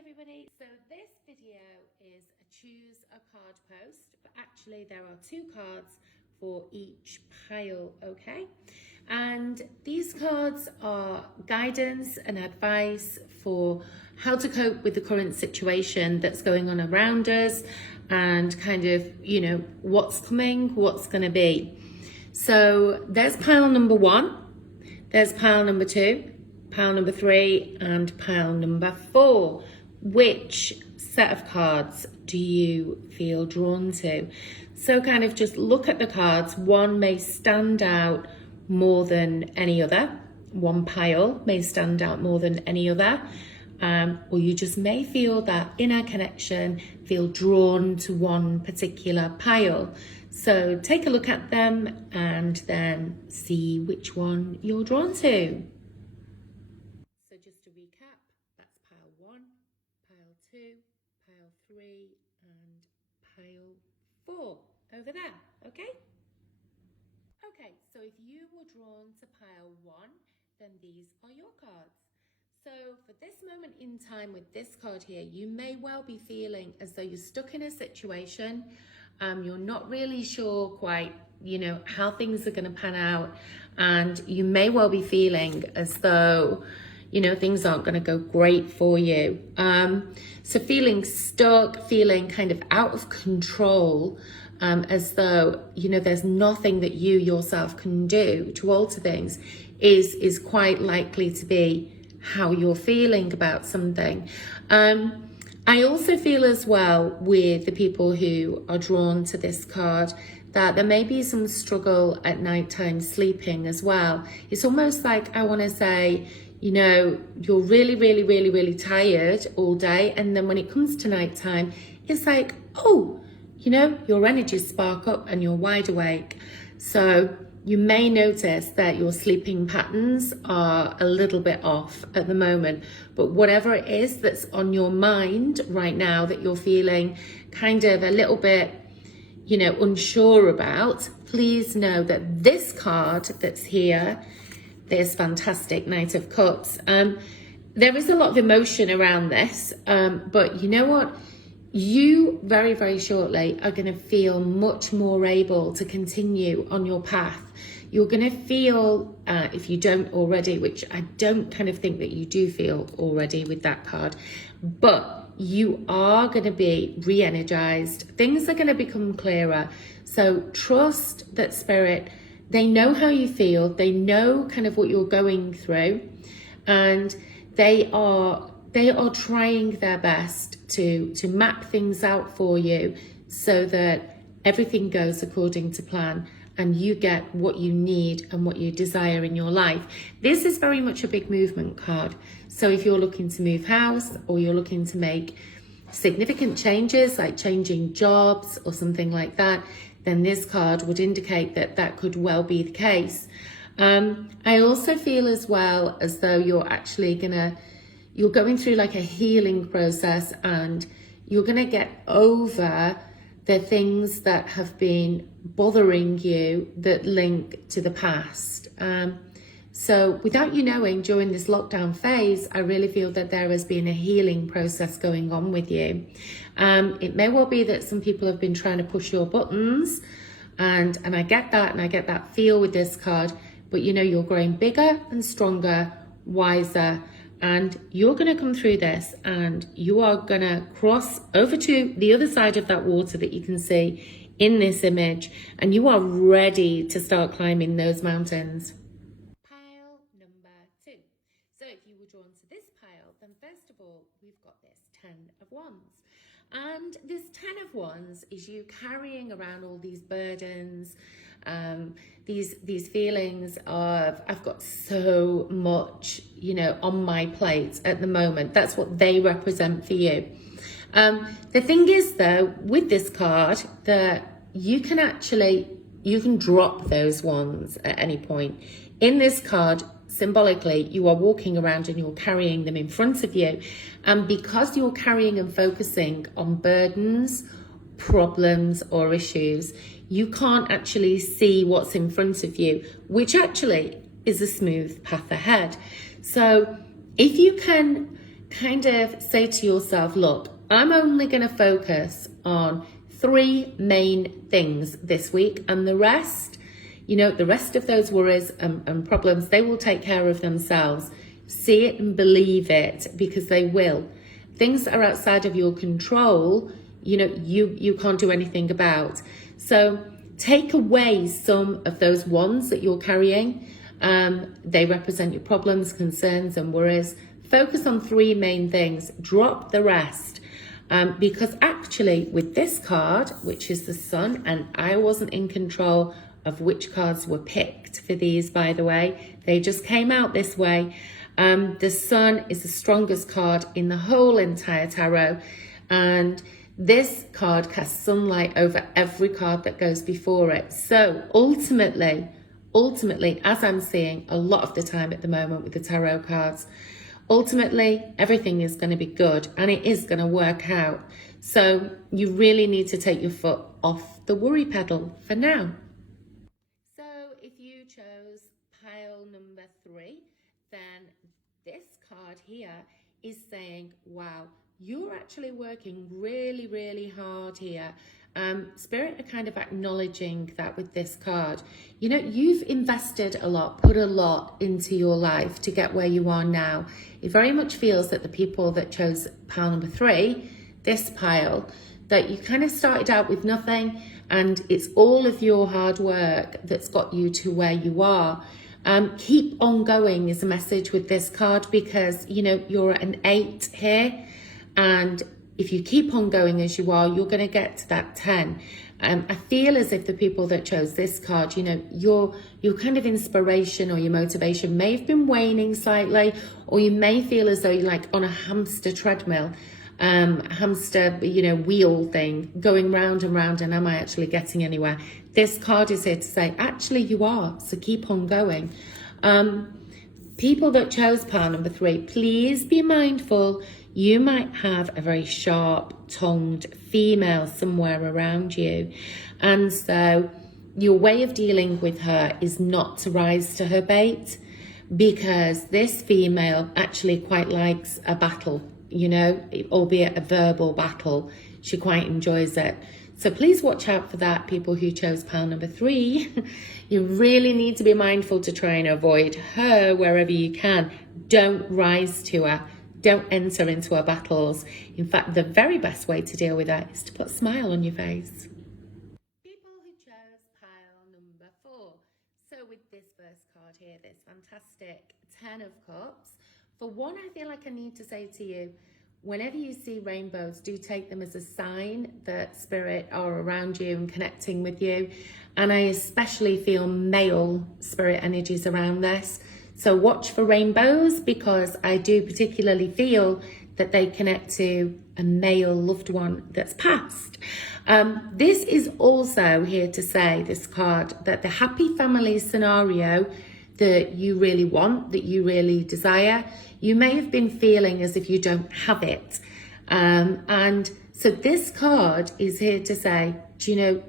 everybody, so this video is a choose a card post, but actually there are two cards for each pile, okay? And these cards are guidance and advice for how to cope with the current situation that's going on around us and kind of, you know, what's coming, what's going to be. So there's pile number 1, there's pile number 2, pile number 3 and pile number 4. Which set of cards do you feel drawn to? So kind of just look at the cards. One may stand out more than any other. One pile may stand out more than any other. Or you just may feel that inner connection, feel drawn to one particular pile. So take a look at them and then see which one you're drawn to. So just to recap, that's pile 1, pile 2, pile 3 and pile 4 over there, okay? Okay, so if you were drawn to pile 1, then these are your cards. So for this moment in time with this card here, you may well be feeling as though you're stuck in a situation. You're not really sure quite, you know, how things are going to pan out. And you may well be feeling as though, you know, things aren't going to go great for you. So feeling stuck, feeling kind of out of control, as though, you know, there's nothing that you yourself can do to alter things is quite likely to be how you're feeling about something. I also feel as well with the people who are drawn to this card that there may be some struggle at nighttime sleeping as well. It's almost like I want to say, you know, you're really tired all day, and then when it comes to nighttime, it's like, oh, you know, your energies spark up and you're wide awake. So you may notice that your sleeping patterns are a little bit off at the moment, but whatever it is that's on your mind right now that you're feeling kind of a little bit, you know, unsure about, please know that this card that's here, this fantastic Knight of Cups, there is a lot of emotion around this, but you know what? You very shortly are going to feel much more able to continue on your path. You're going to feel, if you don't already, which I don't kind of think that you do feel already with that card, but you are going to be re-energized. Things are going to become clearer. So trust that Spirit, they know how you feel. They know kind of what you're going through, and they are trying their best to map things out for you so that everything goes according to plan and you get what you need and what you desire in your life. This is very much a big movement card. So if you're looking to move house or you're looking to make significant changes like changing jobs or something like that, then this card would indicate that that could well be the case. I also feel as well as though you're going through like a healing process, and you're going to get over the things that have been bothering you that link to the past. So without you knowing, during this lockdown phase, I really feel that there has been a healing process going on with you. It may well be that some people have been trying to push your buttons, and I get that, and I get that feel with this card, but you know, you're growing bigger and stronger, wiser, and you're going to come through this and you are going to cross over to the other side of that water that you can see in this image, and you are ready to start climbing those mountains. Pile number 2. So if you were drawn to this pile, then first of all, we've got this 10 of Wands. And this 10 of Wands is you carrying around all these burdens, these feelings of, I've got so much, you know, on my plate at the moment. That's what they represent for you. The thing is though, with this card, that you can drop those wands at any point. In this card, symbolically, you are walking around and you're carrying them in front of you. And because you're carrying and focusing on burdens, problems or issues, you can't actually see what's in front of you, which actually is a smooth path ahead. So if you can kind of say to yourself, look, I'm only going to focus on 3 main things this week, and the rest, the rest of those worries and problems, they will take care of themselves. See it and believe it, because they will. Things that are outside of your control, you can't do anything about. So take away some of those ones that you're carrying. They represent your problems, concerns, and worries. Focus on 3 main things. Drop the rest. Because actually with this card, which is the Sun, and I wasn't in control of which cards were picked for these, by the way, they just came out this way. The Sun is the strongest card in the whole entire tarot, and this card casts sunlight over every card that goes before it. So ultimately, as I'm seeing a lot of the time at the moment with the tarot cards, ultimately, everything is going to be good and it is going to work out. So you really need to take your foot off the worry pedal for now. So if you chose pile number 3, then this card here is saying, wow, you're actually working really, really hard here. Spirit are kind of acknowledging that with this card. You've invested a lot, put a lot into your life to get where you are now. It very much feels that the people that chose pile number 3, this pile, that you kind of started out with nothing, and it's all of your hard work that's got you to where you are. Keep on going is a message with this card, because you're an 8 here, and if you keep on going as you are, you're going to get to that 10. I feel as if the people that chose this card, your kind of inspiration or your motivation may have been waning slightly, or you may feel as though you're like on a hamster treadmill, hamster, wheel thing, going round and round, and am I actually getting anywhere? This card is here to say, actually you are, so keep on going. People that chose pile number 3, please be mindful. You might have a very sharp-tongued female somewhere around you. And so your way of dealing with her is not to rise to her bait, because this female actually quite likes a battle, albeit a verbal battle. She quite enjoys it. So please watch out for that, people who chose pile number 3. You really need to be mindful to try and avoid her wherever you can. Don't rise to her. Don't enter into her battles. In fact, the very best way to deal with her is to put a smile on your face. People who chose pile number 4. So with this first card here, this fantastic 10 of Cups. For one, I feel like I need to say to you, whenever you see rainbows, do take them as a sign that spirit are around you and connecting with you. And I especially feel male spirit energies around this. So watch for rainbows, because I do particularly feel that they connect to a male loved one that's passed. This is also here to say, this card, that the happy family scenario that you really want, that you really desire, you may have been feeling as if you don't have it. And so this card is here to say,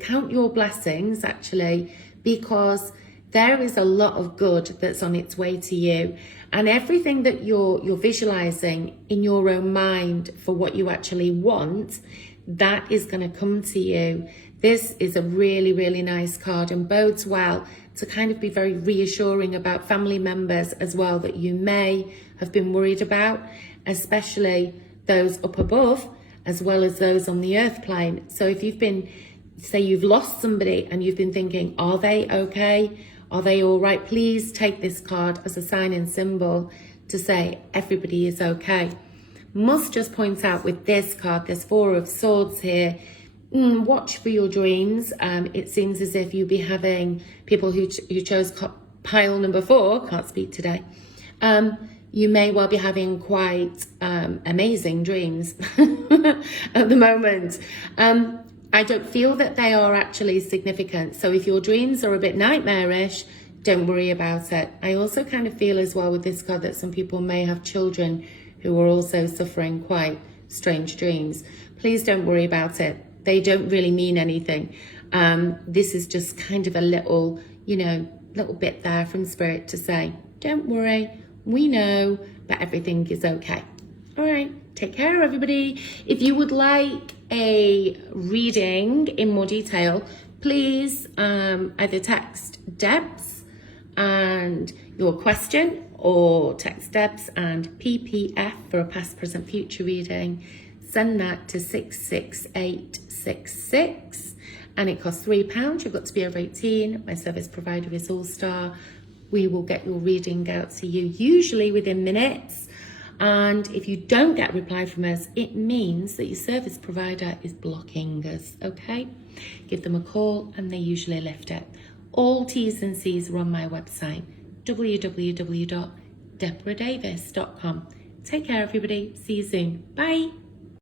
count your blessings actually, because there is a lot of good that's on its way to you, and everything that you're visualizing in your own mind for what you actually want, that is going to come to you. This is a really, really nice card, and bodes well to kind of be very reassuring about family members as well that you may have been worried about, especially those up above as well as those on the earth plane. So if you've been, say you've lost somebody and you've been thinking, are they okay? Are they all right? Please take this card as a sign and symbol to say everybody is okay. Must just point out with this card, there's 4 of Swords here. Watch for your dreams. It seems as if you'll be having people who chose pile number 4, can't speak today. You may well be having quite amazing dreams at the moment. I don't feel that they are actually significant. So if your dreams are a bit nightmarish, don't worry about it. I also kind of feel as well with this card that some people may have children who are also suffering quite strange dreams. Please don't worry about it. They don't really mean anything. This is just kind of a little, little bit there from Spirit to say, don't worry, we know, but everything is okay. All right, take care, everybody. If you would like a reading in more detail, please either text Debs and your question, or text Debs and PPF for a past, present, future reading. Send that to 66866 and it costs £3. You've got to be over 18. My service provider is All Star. We will get your reading out to you usually within minutes. And if you don't get a reply from us, it means that your service provider is blocking us, okay? Give them a call and they usually lift it. All T's and C's are on my website, www.deborahdavis.com. Take care, everybody. See you soon. Bye.